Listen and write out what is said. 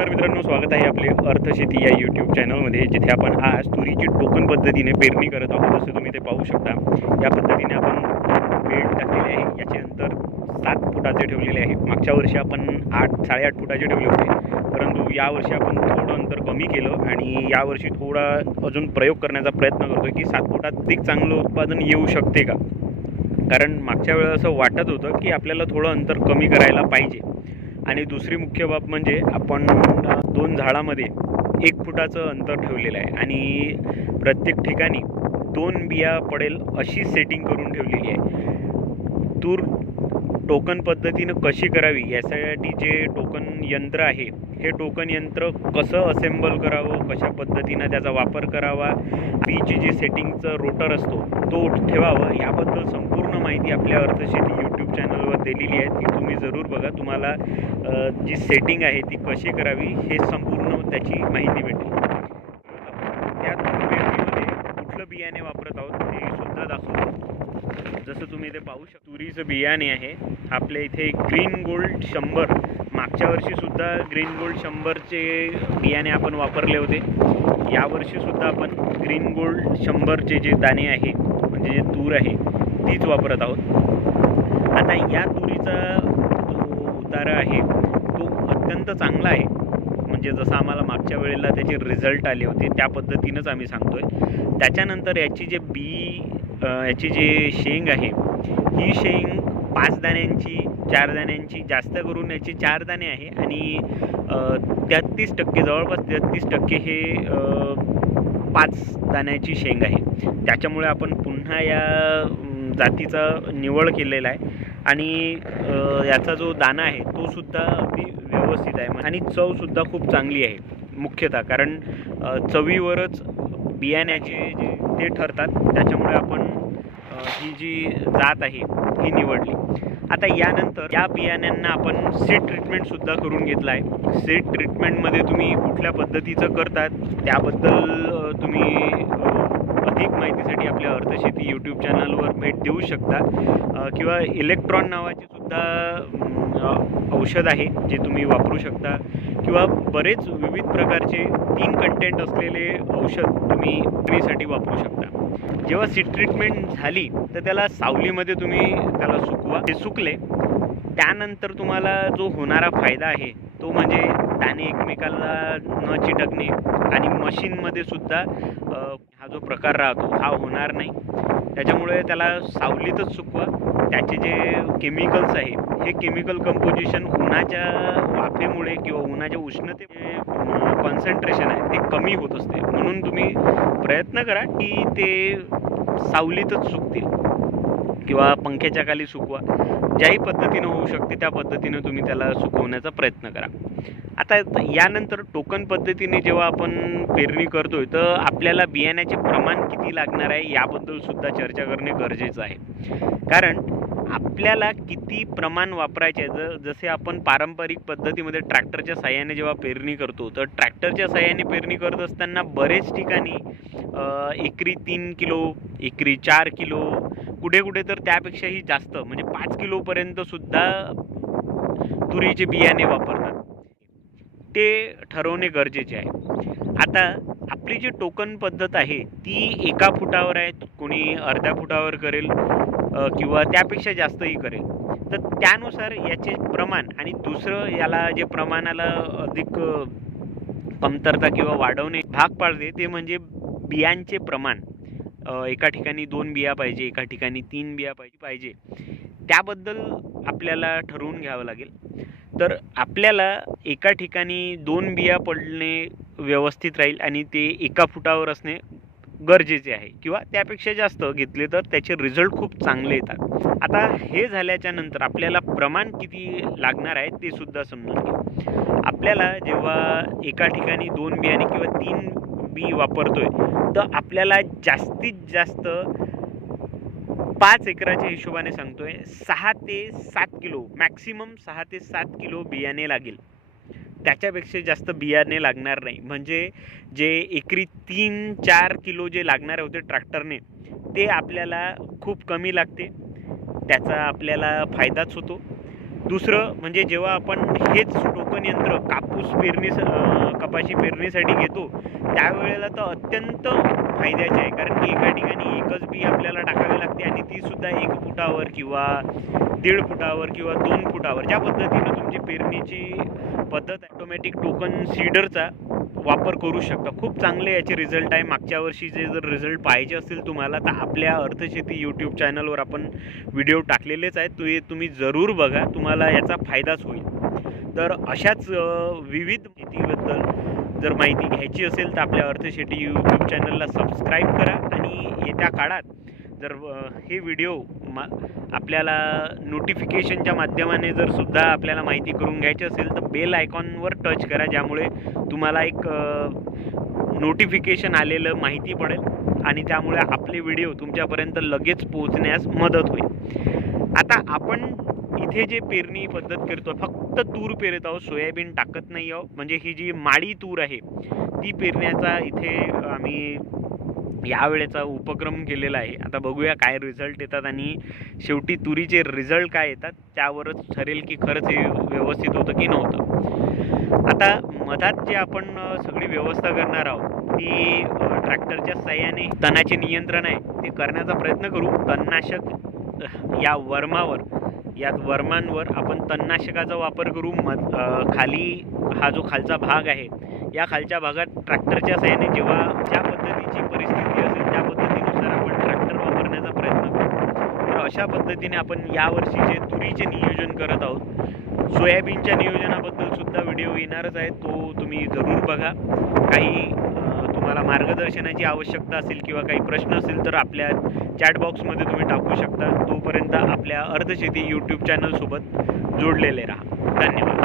नमस्कार मित्रांनो स्वागत आहे आपले अर्थशेती या यूट्यूब चॅनलमध्ये जिथे आपण आज तुरीची टोकन पद्धतीने पेरणी करत आहोत. जसं तुम्ही ते पाहू शकता या पद्धतीने आपण बेड टाकलेले आहे. याचे अंतर सात फुटाचे ठेवलेले आहे. मागच्या वर्षी आपण आठ साडेआठ फुटाचे ठेवले होते. परंतु यावर्षी आपण थोडं अंतर कमी केलं आणि यावर्षी थोडा अजून प्रयोग करण्याचा प्रयत्न करतो की सात फुटात अधिक चांगलं उत्पादन येऊ शकते का? कारण मागच्या वेळेस असं वाटत होतं की आपल्याला थोडं अंतर कमी करायला पाहिजे. आणि दुसरी मुख्य बाब म्हणजे आपण दोन झाडामध्ये एक फुटाचं अंतर ठेवलेलं आहे. आणि प्रत्येक ठिकाणी दोन बिया पडेल अशी सेटिंग करून ठेवलेली आहे. तूर टोकन पद्धतीनं कशी करावी यासाठी जे टोकन यंत्र आहे हे टोकन यंत्र कसं असेंबल करावं कशा पद्धतीनं त्याचा वापर करावा बीची जी सेटिंगचं रोटर असतो तो ठेवावं याबद्दल संपूर्ण माहिती आपल्या अर्थशेती यूट्यूब चॅनलवर दिलेली आहे ती तुम्ही जरूर बघा. तुम्हाला जी सेटिंग आहे ती कशी करावी हे संपूर्ण त्याची माहिती भेटेल. त्यात पेरणीमध्ये कुठलं बियाणे वापरत आहोत ते सुद्धा दाखवतो. जसं तुम्ही ते पाहू शकता तुरीचं बियाणे आहे. आपल्या इथे ग्रीन गोल्ड शंभर मागच्या वर्षीसुद्धा ग्रीन गोल्ड शंभरचे बियाणे आपण वापरले होते. यावर्षीसुद्धा आपण ग्रीन गोल्ड शंभरचे जे दाणे आहे म्हणजे जे तूर आहे तीच वापरत आहोत. आता या तुरीचा जो उतारा आहे तो अत्यंत चांगला आहे. म्हणजे जसं आम्हाला मागच्या वेळेला त्याचे रिझल्ट आले होते त्या पद्धतीनंच आम्ही सांगतोय. त्याच्यानंतर याची जे बी याची जे शेंग आहे ही शेंग पाच दाण्यांची चार दाण्यांची जास्त करून याची चार दाणे आहे आणि तेहत्तीस टक्के जवळपास तेहत्तीस टक्के हे पाच दाण्याची शेंग आहे. त्याच्यामुळे आपण पुन्हा या जातीचा निवड केलेला आहे. आणि याचा जो दाना आहे तो सुद्धा अगदी व्यवस्थित आहे. आणि चवसुद्धा खूप चांगली आहे मुख्यतः. कारण चवीवरच बियाण्याचे जे ते ठरतात. त्याच्यामुळे आपण ही जी जात आहे ही निवडली. आता यानंतर या बियाण्यांना आपण सीड ट्रीटमेंटसुद्धा करून घेतलं आहे. सीड ट्रीटमेंटमध्ये तुम्ही कुठल्या पद्धतीचं करतात? त्याबद्दल तुम्ही अधिक माहितीसाठी आपल्या अर्थशेती यूट्यूब चॅनलवर भेट देऊ शकता. किंवा इलेक्ट्रॉन नावाचे सुद्धा औषध आहे जे तुम्ही वापरू शकता. किंवा बरेच विविध प्रकारचे तीन कंटेंट असलेले औषध तुम्ही फ्रीसाठी वापरू शकता. जेव्हा सीट ट्रीटमेंट झाली तर त्याला सावलीमध्ये तुम्ही त्याला सुकवा. ते सुकले त्यानंतर तुम्हाला जो होणारा फायदा आहे तो म्हणजे दाणे एकमेकाला न चिटकणे आणि मशीनमध्ये सुद्धा जो प्रकार राहतो हा होणार नाही. त्याच्यामुळे त्याला सावलीतच सुकवा. त्याचे जे केमिकल्स आहे हे केमिकल कंपोजिशन उन्हाच्या वाफेमुळे किंवा उन्हाच्या उष्णतेमुळे कॉन्सन्ट्रेशन आहे ते कमी होत असते. म्हणून तुम्ही प्रयत्न करा की ते सावलीतच सुकतील किंवा पंख्याच्या खाली सुकवा. ज्याही पद्धतीनं होऊ शकते त्या पद्धतीनं तुम्ही त्याला सुकवण्याचा प्रयत्न करा. आता यानंतर टोकन पद्धतीने जेव्हा आपण पेरणी करतोय तर आपल्याला बियाण्याचे प्रमाण किती लागणार आहे याबद्दल सुद्धा चर्चा करणे गरजेचं आहे. कारण आपल्याला किती प्रमाण वापरायचे आहे ज जसे आपण पारंपरिक पद्धतीमध्ये ट्रॅक्टरच्या साह्याने जेव्हा पेरणी करतो तर ट्रॅक्टरच्या साह्याने पेरणी करत असताना बरेच ठिकाणी एकरी तीन किलो एकरी चार किलो कुठे कुठे तर त्यापेक्षाही जास्त म्हणजे पाच किलोपर्यंत सुद्धा तुरीचे बियाणे वापरतात ते ठरवणे गरजेचे आहे. आता आपली जी टोकन पद्धत आहे ती एका फुटावर आहे कोणी अर्ध्या फुटावर करेल किंवा त्यापेक्षा जास्तही करेल. तर त्यानुसार याचे प्रमाण आणि दुसरं याला जे प्रमाणाला अधिक कमतरता किंवा वाढवणे भाग पाडते ते म्हणजे बियांचे प्रमाण. एका ठिकाणी दोन बिया पाहिजे एका ठिकाणी तीन बिया पाहिजे पाहिजे. त्याबद्दल आपल्याला ठरवून घ्यावं लागेल. तर आपल्याला एका ठिकाणी दोन बिया पडणे व्यवस्थित राहील आणि ते एका फुटावर असणे गरजेचे आहे किंवा त्यापेक्षा जास्त घेतले तर त्याचे रिझल्ट खूप चांगले येतात. आता हे झाल्याच्यानंतर आपल्याला प्रमाण किती लागणार आहे ते सुद्धा समजून घ्या. आपल्याला जेव्हा एका ठिकाणी दोन बियाणे किंवा तीन बी वापरतोय तर आपल्याला जास्तीत जास्त पाच एकराच्या हिशोबाने सांगतोय सहा ते सात किलो मॅक्सिमम सहा ते सात किलो बियाणे लागेल. त्याच्यापेक्षा जास्त बियाणे लागणार नाही. म्हणजे जे एकरी तीन चार किलो जे लागणार होते ट्रॅक्टरने ते आपल्याला खूप कमी लागते. त्याचा आपल्याला फायदाच होतो. दुसरं म्हणजे जेव्हा आपण हेच टोकन यंत्र कापूस पेरणी कपाशी पेरणीसाठी घेतो त्यावेळेला तर अत्यंत फायद्याचे आहे. कारण की एका ठिकाणी एकच बी आपल्याला टाकावी लागते आणि ती सुद्धा एक फुटावर किंवा दीड फुटावर किंवा दोन फुटावर. ज्या पद्धतीनं तुमची पेरणीची पद्धत ॲटोमॅटिक टोकन सीडरचा वापर करू शकता. खूप चांगले याचे रिझल्ट आहे. मागच्या वर्षीचे जर रिझल्ट पाहिजे असतील तुम्हाला तर आपल्या अर्थशेती यूट्यूब चॅनलवर आपण व्हिडिओ टाकलेलेच आहेत. ते तुम्ही जरूर बघा. तुम्हाला याचा फायदाच होईल. तर अशाच विविध माहितीबद्दल जर माहिती घ्यायची असेल तर आपल्या अर्थशेटी यूट्यूब चॅनलला सबस्क्राईब करा आणि येत्या काळात जर हे व्हिडिओ मा आपल्याला नोटिफिकेशनच्या माध्यमाने जर सुद्धा आपल्याला माहिती करून घ्यायची असेल तर बेल आयकॉनवर टच करा ज्यामुळे तुम्हाला एक नोटिफिकेशन आलेलं माहिती पडेल आणि त्यामुळे आपले व्हिडिओ तुमच्यापर्यंत लगेच पोहोचण्यास मदत होईल. आता आपण इथे जे पेरणी पद्धत करतो फक्त तूर पेरत आहोत सोयाबीन टाकत नाही आहोत. म्हणजे ही जी माळी तूर आहे ती पेरण्याचा इथे आम्ही यावेळेचा उपक्रम केलेला आहे. आता बघूया काय रिझल्ट येतात आणि शेवटी तुरीचे रिझल्ट काय येतात त्यावरच ठरेल की खरंच हे व्यवस्थित होतं की नव्हतं. आता मधात जे आपण सगळी व्यवस्था करणार आहोत ती ट्रॅक्टरच्या सहाय्याने तणाचे नियंत्रण आहे ते करण्याचा प्रयत्न करू. तणनाशक या वर्मावर यात वर्मांवर आपण तणनाशकाचा वापर करू मध खाली हा जो खालचा भाग आहे या खालच्या भागात ट्रॅक्टरच्या साह्याने जेव्हा ज्या पद्धतीची परिस्थिती असेल त्या पद्धतीनुसार आपण ट्रॅक्टर वापरण्याचा प्रयत्न करू. तर अशा पद्धतीने आपण यावर्षीचे तुरीचे नियोजन करत आहोत. सोयाबीनच्या नियोजनाबद्दल सुद्धा व्हिडिओ येणारच आहे तो तुम्ही जरूर बघा. काही तुम्हाला मार्गदर्शनाची आवश्यकता असेल किंवा काही प्रश्न असेल तर आपल्या चॅट बॉक्समध्ये तुम्ही टाकू शकता. तोपर्यंत आपल्या अर्धशेती यूट्यूब चॅनलसोबत जोडलेले राहा. धन्यवाद.